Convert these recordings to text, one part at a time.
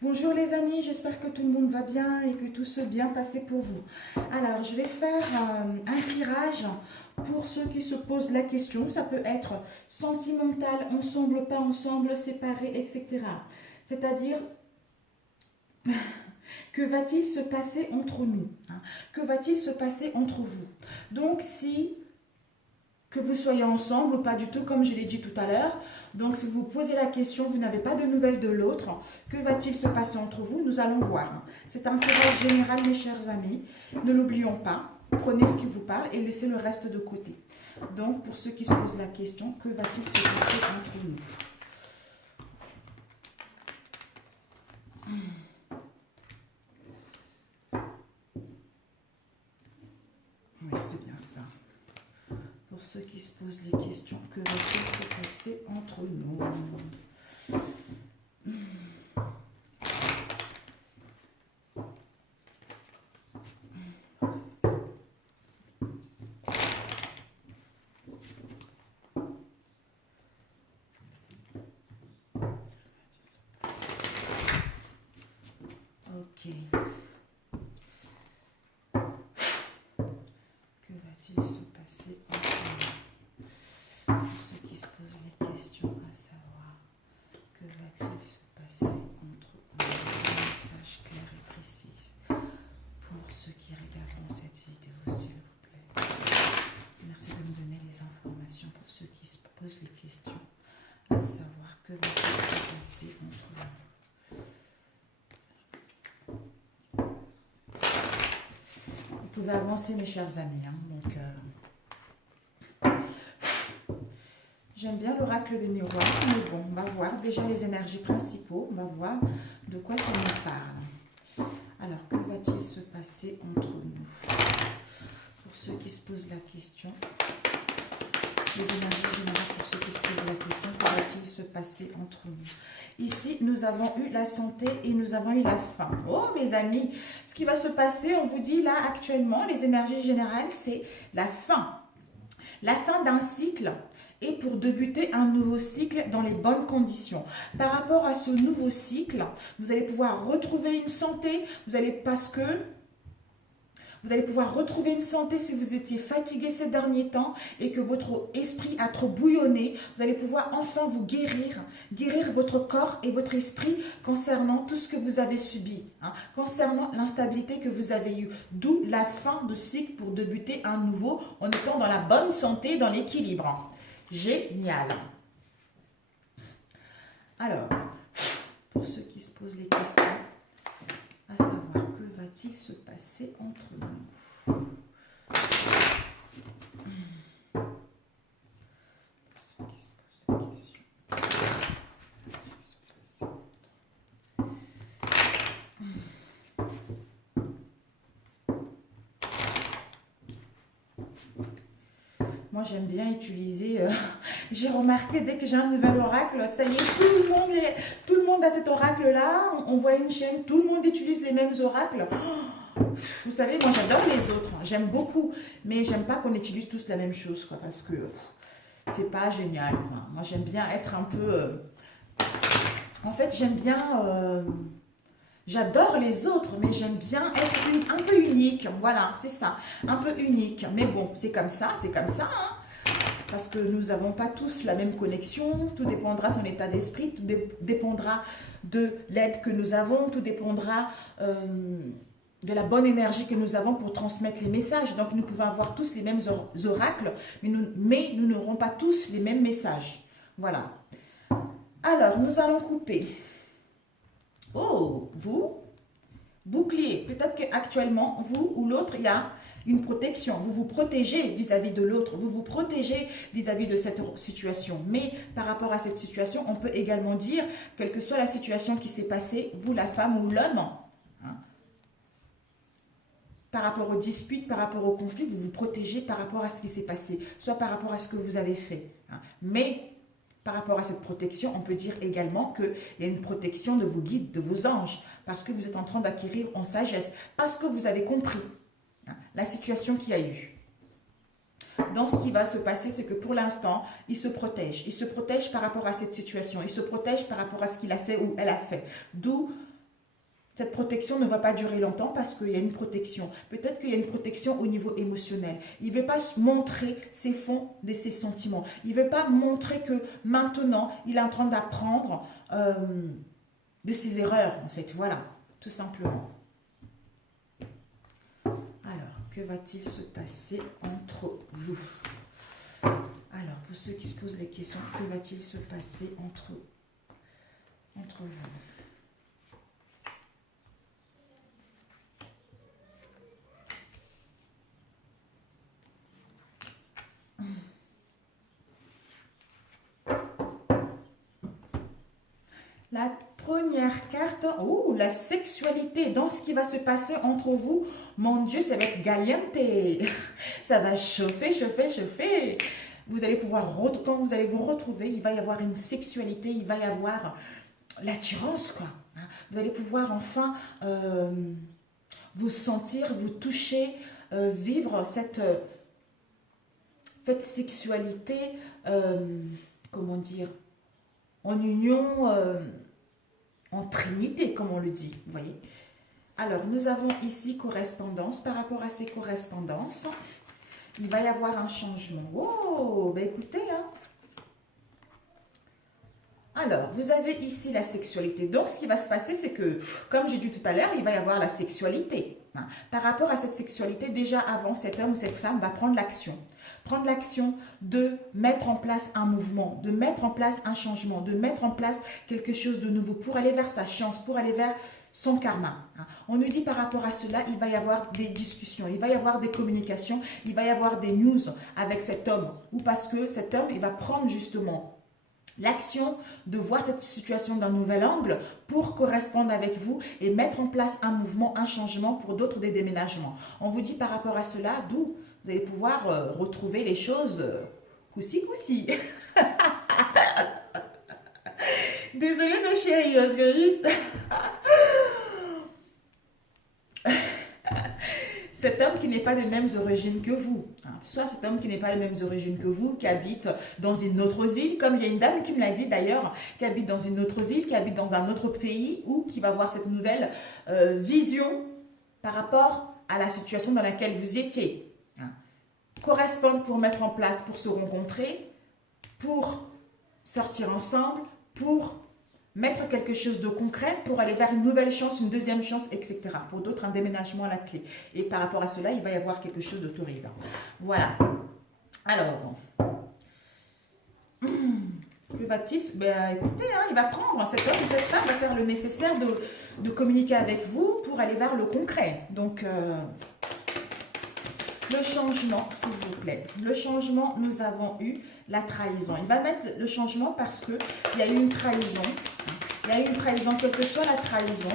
Bonjour les amis, j'espère que tout le monde va bien et que tout s'est bien passé pour vous. Alors, je vais faire un tirage pour ceux qui se posent la question. Ça peut être sentimental, ensemble, pas ensemble, séparé, etc. C'est-à-dire, que va-t-il se passer entre nous, hein? Que va-t-il se passer entre vous? Donc, si que vous soyez ensemble ou pas du tout, comme je l'ai dit tout à l'heure. Donc, si vous posez la question, vous n'avez pas de nouvelles de l'autre, que va-t-il se passer entre vous? Nous allons voir. C'est un tirage général, mes chers amis. Ne l'oublions pas. Prenez ce qui vous parle et laissez le reste de côté. Donc, pour ceux qui se posent la question, que va-t-il se passer entre nous? Oui, c'est bien ça. Pour ceux qui se posent les questions, que va-t-il se passer entre nous? Ok. Que va-t-il se passer entre nous? Pour ceux qui se posent les questions, à savoir, que va-t-il se passer entre nous? Un message clair et précis pour ceux qui regarderont cette vidéo, s'il vous plaît. Merci de me donner les informations pour ceux qui se posent les questions, à savoir, que va-t-il se passer entre nous? Vous pouvez avancer, mes chers amis. J'aime bien l'oracle des miroirs, mais bon, on va voir déjà les énergies principaux. On va voir de quoi ça nous parle. Alors, que va-t-il se passer entre nous? Pour ceux qui se posent la question, les énergies générales pour ceux qui se posent la question, que va-t-il se passer entre nous? Ici, nous avons eu la santé et nous avons eu la faim. Oh, mes amis, ce qui va se passer, on vous dit là actuellement, les énergies générales, c'est la fin. La fin d'un cycle et pour débuter un nouveau cycle dans les bonnes conditions. Par rapport à ce nouveau cycle, vous allez pouvoir retrouver une santé, vous allez pouvoir retrouver une santé si vous étiez fatigué ces derniers temps et que votre esprit a trop bouillonné. Vous allez pouvoir enfin vous guérir votre corps et votre esprit concernant tout ce que vous avez subi, hein, concernant l'instabilité que vous avez eue. D'où la fin de cycle pour débuter un nouveau en étant dans la bonne santé, dans l'équilibre. Génial. Alors, pour ceux qui se posent les questions, à savoir, que va-t-il se passer entre nous? Pour ceux qui se posent la question, que va-t-il se passer entre nous? Moi, j'aime bien utiliser... j'ai remarqué, dès que j'ai un nouvel oracle, ça y est, tout le monde a cet oracle-là. On voit une chaîne, tout le monde utilise les mêmes oracles. Vous savez, moi, j'adore les autres. J'aime beaucoup. Mais j'aime pas qu'on utilise tous la même chose, quoi, parce que c'est pas génial, quoi. Moi, j'aime bien être un peu... En fait, j'aime bien... J'adore les autres, mais j'aime bien être un peu unique. Voilà, c'est ça. Un peu unique. Mais bon, c'est comme ça, hein. Parce que nous n'avons pas tous la même connexion. Tout dépendra de son état d'esprit. Tout dépendra de l'aide que nous avons. Tout dépendra de la bonne énergie que nous avons pour transmettre les messages. Donc, nous pouvons avoir tous les mêmes oracles, mais nous n'aurons pas tous les mêmes messages. Voilà. Alors, nous allons couper. Oh, vous, bouclier. Peut-être qu'actuellement, vous ou l'autre, il y a une protection. Vous vous protégez vis-à-vis de l'autre. Vous vous protégez vis-à-vis de cette situation. Mais par rapport à cette situation, on peut également dire, quelle que soit la situation qui s'est passée, vous, la femme ou l'homme, hein, par rapport aux disputes, par rapport aux conflits, vous vous protégez par rapport à ce qui s'est passé, soit par rapport à ce que vous avez fait. Hein. Mais par rapport à cette protection, on peut dire également qu'il y a une protection de vos guides, de vos anges, parce que vous êtes en train d'acquérir en sagesse, parce que vous avez compris, hein, la situation qu'il y a eu. Donc, ce qui va se passer, c'est que pour l'instant, il se protège. Il se protège par rapport à cette situation. Il se protège par rapport à ce qu'il a fait ou elle a fait. D'où Cette protection ne va pas durer longtemps parce qu'il y a une protection. Peut-être qu'il y a une protection au niveau émotionnel. Il ne veut pas montrer ses fonds de ses sentiments. Il ne veut pas montrer que maintenant, il est en train d'apprendre de ses erreurs, en fait. Voilà, tout simplement. Alors, que va-t-il se passer entre vous? Alors, pour ceux qui se posent les questions, que va-t-il se passer entre vous? La première carte, oh, la sexualité, dans ce qui va se passer entre vous, mon Dieu, ça va être caliente. Ça va chauffer, chauffer, chauffer. Vous allez pouvoir, quand vous allez vous retrouver, il va y avoir une sexualité, il va y avoir l'attirance, quoi. Vous allez pouvoir enfin vous sentir, vous toucher, vivre cette sexualité, comment dire, en union, en trinité, comme on le dit, vous voyez. Alors, nous avons ici correspondance. Par rapport à ces correspondances, il va y avoir un changement. Oh, ben écoutez, hein. Alors, vous avez ici la sexualité. Donc, ce qui va se passer, c'est que, comme j'ai dit tout à l'heure, il va y avoir la sexualité. Par rapport à cette sexualité, déjà avant, cet homme ou cette femme va prendre l'action. Prendre l'action de mettre en place un mouvement, de mettre en place un changement, de mettre en place quelque chose de nouveau pour aller vers sa chance, pour aller vers son karma. On nous dit par rapport à cela, il va y avoir des discussions, il va y avoir des communications, il va y avoir des news avec cet homme. Ou parce que cet homme, il va prendre justement l'action de voir cette situation d'un nouvel angle pour correspondre avec vous et mettre en place un mouvement, un changement pour d'autres des déménagements. On vous dit par rapport à cela, d'où vous allez pouvoir retrouver les choses coussi. Désolée mes chéris, parce que juste... cet homme qui n'est pas des mêmes origines que vous, soit cet homme qui n'est pas des mêmes origines que vous, qui habite dans une autre ville, comme il y a une dame qui me l'a dit d'ailleurs, qui habite dans une autre ville, qui habite dans un autre pays, ou qui va voir cette nouvelle vision par rapport à la situation dans laquelle vous étiez. Correspondre pour mettre en place, pour se rencontrer, pour sortir ensemble, pour mettre quelque chose de concret pour aller vers une nouvelle chance, une deuxième chance, etc. Pour d'autres, un déménagement à la clé. Et par rapport à cela, il va y avoir quelque chose de torride. Voilà. Alors, que va-t-il? Ben, écoutez, il va prendre, cet homme et cette femme va faire le nécessaire de communiquer avec vous pour aller vers le concret. Donc, le changement, s'il vous plaît. Le changement, nous avons eu la trahison. Il va mettre le changement parce qu'il y a eu une trahison. Il y a eu une trahison, quelle que soit la trahison,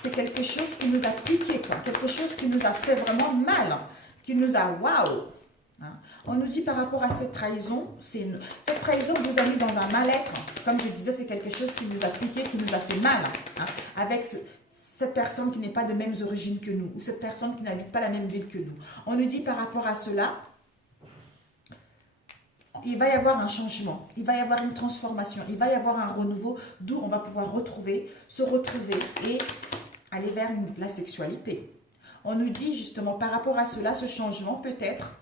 c'est quelque chose qui nous a piqué, quoi. Quelque chose qui nous a fait vraiment mal, qui nous a waouh. On nous dit par rapport à cette trahison, cette trahison vous a mis dans un mal-être. Comme je disais, c'est quelque chose qui nous a piqué, qui nous a fait mal. Avec cette personne qui n'est pas de mêmes origines que nous, ou cette personne qui n'habite pas la même ville que nous. On nous dit par rapport à cela, il va y avoir un changement, il va y avoir une transformation, il va y avoir un renouveau, d'où on va pouvoir se retrouver et aller vers la sexualité. On nous dit justement par rapport à cela, ce changement peut-être,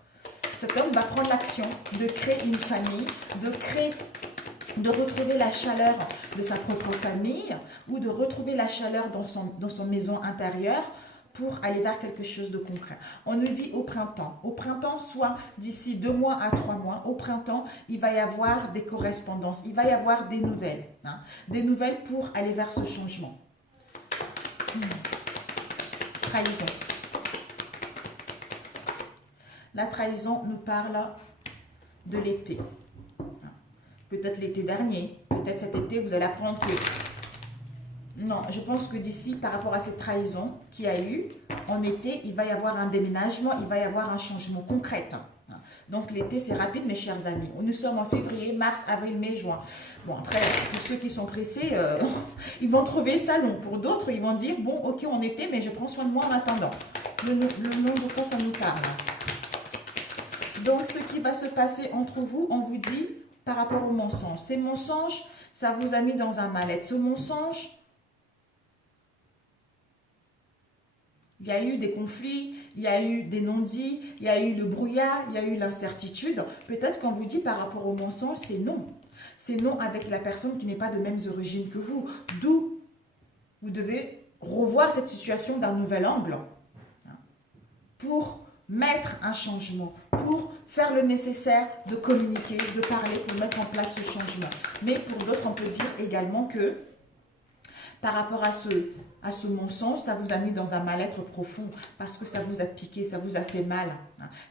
cet homme va prendre l'action de créer une famille, de retrouver la chaleur de sa propre famille ou de retrouver la chaleur dans son maison intérieure pour aller vers quelque chose de concret. On nous dit au printemps, soit d'ici 2 mois à 3 mois, au printemps, il va y avoir des correspondances, il va y avoir des nouvelles. Des nouvelles pour aller vers ce changement. Trahison. La trahison nous parle de l'été. Peut-être l'été dernier, peut-être cet été, vous allez apprendre que... Non, je pense que d'ici, par rapport à cette trahison qu'il y a eu, en été, il va y avoir un déménagement, il va y avoir un changement concret. Donc l'été, c'est rapide, mes chers amis. Nous sommes en février, mars, avril, mai, juin. Bon, après, pour ceux qui sont pressés, ils vont trouver ça long. Pour d'autres, ils vont dire, bon, ok, en été, mais je prends soin de moi en attendant. Le nombre de fois, ça nous parle. Donc, ce qui va se passer entre vous, on vous dit, par rapport aux mensonges. Ces mensonges, ça vous a mis dans un mal-être. Ce mensonge... il y a eu des conflits, il y a eu des non-dits, il y a eu le brouillard, il y a eu l'incertitude. Peut-être qu'on vous dit par rapport au mensonge, c'est non. C'est non avec la personne qui n'est pas de mêmes origines que vous. D'où vous devez revoir cette situation d'un nouvel angle pour mettre un changement, pour faire le nécessaire de communiquer, de parler, pour mettre en place ce changement. Mais pour d'autres, on peut dire également que par rapport à ce mensonge, ça vous a mis dans un mal-être profond parce que ça vous a piqué, ça vous a fait mal.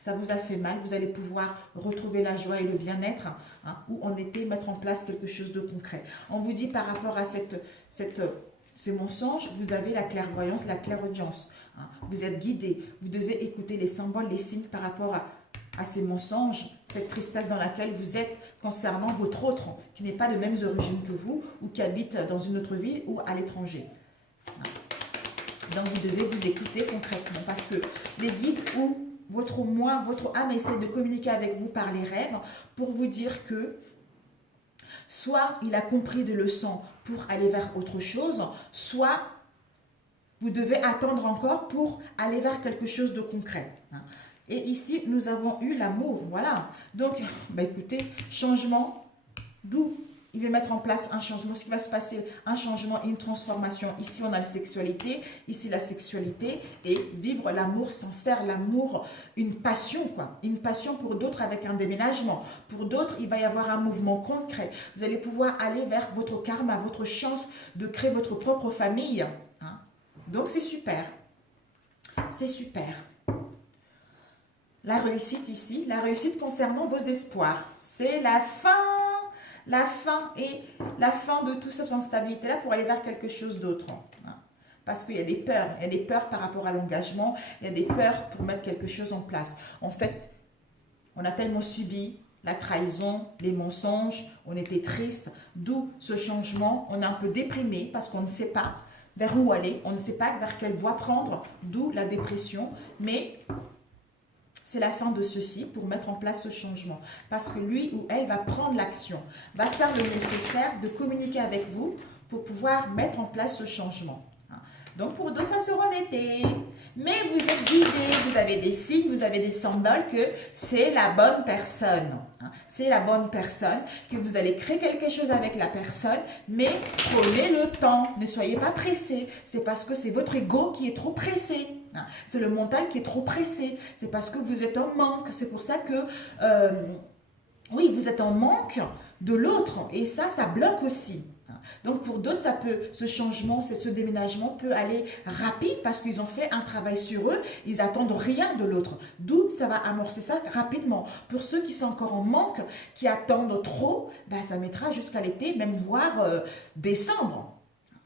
Ça vous a fait mal, vous allez pouvoir retrouver la joie et le bien-être où on était, mettre en place quelque chose de concret. On vous dit par rapport à ces mensonges, vous avez la clairvoyance, la clairaudience. Vous êtes guidé, vous devez écouter les symboles, les signes par rapport à ces mensonges, cette tristesse dans laquelle vous êtes concernant votre autre, qui n'est pas de mêmes origines que vous, ou qui habite dans une autre ville ou à l'étranger. Donc vous devez vous écouter concrètement, parce que les guides ou votre moi, votre âme essaie de communiquer avec vous par les rêves pour vous dire que soit il a compris des leçons pour aller vers autre chose, soit vous devez attendre encore pour aller vers quelque chose de concret. Et ici, nous avons eu l'amour, voilà. Donc, écoutez, changement, d'où il va mettre en place un changement. Ce qui va se passer, un changement, une transformation. Ici, on a la sexualité, ici, la sexualité. Et vivre l'amour sincère, l'amour, une passion, quoi. Une passion pour d'autres avec un déménagement. Pour d'autres, il va y avoir un mouvement concret. Vous allez pouvoir aller vers votre karma, votre chance de créer votre propre famille. Donc, c'est super. C'est super. La réussite ici, la réussite concernant vos espoirs. C'est la fin et la fin de toute cette instabilité-là pour aller vers quelque chose d'autre. Parce qu'il y a des peurs par rapport à l'engagement, il y a des peurs pour mettre quelque chose en place. En fait, on a tellement subi la trahison, les mensonges, on était triste, d'où ce changement, on est un peu déprimé parce qu'on ne sait pas vers où aller, on ne sait pas vers quelle voie prendre, d'où la dépression, mais c'est la fin de ceci pour mettre en place ce changement. Parce que lui ou elle va prendre l'action, va faire le nécessaire de communiquer avec vous pour pouvoir mettre en place ce changement. Donc pour d'autres, ça sera l'été. Mais vous êtes guidé, vous avez des signes, vous avez des symboles que c'est la bonne personne. C'est la bonne personne, que vous allez créer quelque chose avec la personne, mais prenez le temps, ne soyez pas pressé. C'est parce que c'est votre ego qui est trop pressé. C'est le mental qui est trop pressé. C'est parce que vous êtes en manque. C'est pour ça que, oui, vous êtes en manque de l'autre. Et ça bloque aussi. Donc pour d'autres, ce changement, ce déménagement peut aller rapide parce qu'ils ont fait un travail sur eux. Ils attendent rien de l'autre. D'où ça va amorcer ça rapidement. Pour ceux qui sont encore en manque, qui attendent trop, ça mettra jusqu'à l'été, même voire décembre.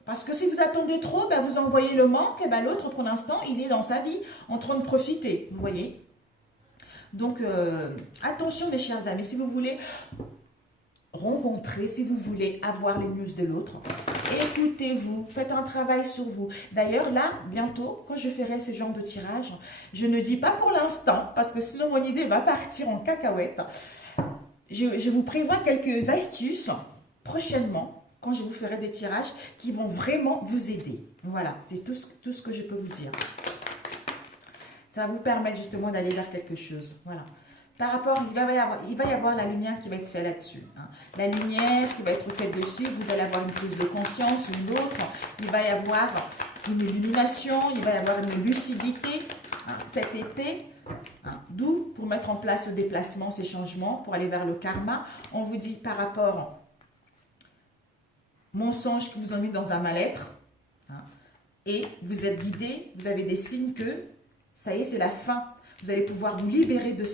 Parce que si vous attendez trop, vous envoyez le manque, et l'autre, pour l'instant, il est dans sa vie, en train de profiter, vous voyez. Donc, attention mes chers amis, si vous voulez rencontrer, si vous voulez avoir les news de l'autre, écoutez-vous, faites un travail sur vous. D'ailleurs, là, bientôt, quand je ferai ce genre de tirage, je ne dis pas pour l'instant, parce que sinon mon idée va partir en cacahuète. Je vous prévois quelques astuces prochainement, quand je vous ferai des tirages qui vont vraiment vous aider. Voilà, c'est tout ce que je peux vous dire. Ça va vous permettre justement d'aller vers quelque chose. Voilà. Par rapport, il va y avoir la lumière qui va être faite là-dessus. La lumière qui va être faite dessus, vous allez avoir une prise de conscience, une autre. Il va y avoir une illumination, il va y avoir une lucidité cet été. D'où, pour mettre en place ce déplacement, ces changements, pour aller vers le karma, on vous dit par rapport mensonges qui vous ont mis dans un mal-être, et vous êtes guidé, vous avez des signes que ça y est, c'est la fin. Vous allez pouvoir vous libérer de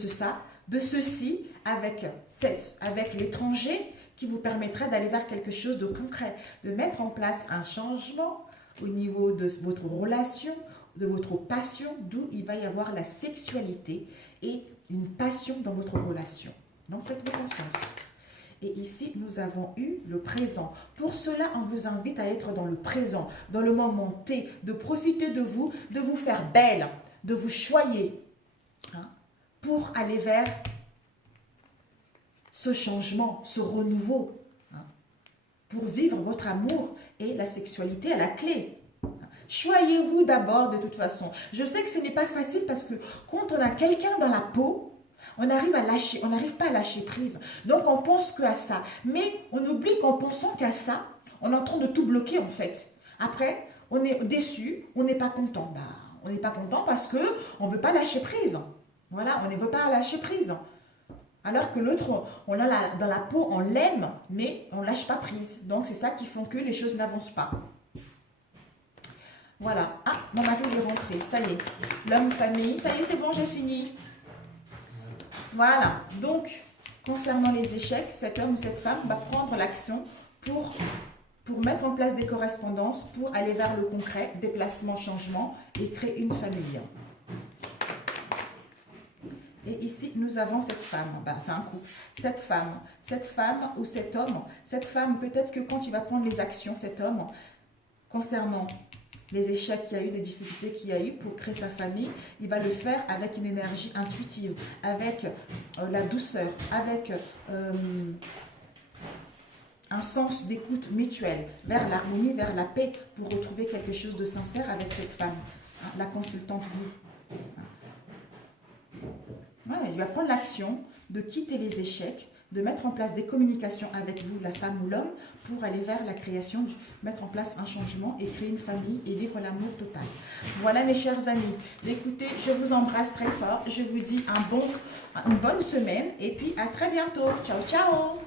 ceci avec l'étranger qui vous permettra d'aller vers quelque chose de concret, de mettre en place un changement au niveau de votre relation, de votre passion, d'où il va y avoir la sexualité et une passion dans votre relation. Donc faites-vous confiance. Et ici, nous avons eu le présent. Pour cela, on vous invite à être dans le présent, dans le moment T, de profiter de vous faire belle, de vous choyer, pour aller vers ce changement, ce renouveau, pour vivre votre amour et la sexualité à la clé. Choyez-vous d'abord de toute façon. Je sais que ce n'est pas facile parce que quand on a quelqu'un dans la peau, on arrive à lâcher, on n'arrive pas à lâcher prise. Donc on pense qu'à ça. Mais on oublie qu'en pensant qu'à ça, on est en train de tout bloquer en fait. Après, on est déçu, on n'est pas content. Bah, on n'est pas content parce qu'on ne veut pas lâcher prise. Voilà, on ne veut pas lâcher prise. Alors que l'autre, on l'a dans la peau, on l'aime, mais on ne lâche pas prise. Donc c'est ça qui fait que les choses n'avancent pas. Voilà. Ah, mon mari est rentré. Ça y est. L'homme famille. Ça y est, c'est bon, j'ai fini. Voilà. Donc, concernant les échecs, cet homme ou cette femme va prendre l'action pour mettre en place des correspondances, pour aller vers le concret, déplacement, changement et créer une famille. Et ici, nous avons cette femme. Ben, c'est un couple. Cette femme ou cet homme, cette femme, peut-être que quand il va prendre les actions, cet homme, concernant les échecs qu'il y a eu, les difficultés qu'il y a eu pour créer sa famille, il va le faire avec une énergie intuitive, avec la douceur, avec un sens d'écoute mutuelle, vers l'harmonie, vers la paix, pour retrouver quelque chose de sincère avec cette femme, hein, la consultante vous. Voilà, il va prendre l'action de quitter les échecs, de mettre en place des communications avec vous, la femme ou l'homme, pour aller vers la création, mettre en place un changement et créer une famille et vivre l'amour total. Voilà mes chers amis. Écoutez, je vous embrasse très fort. Je vous dis une bonne semaine et puis à très bientôt. Ciao, ciao!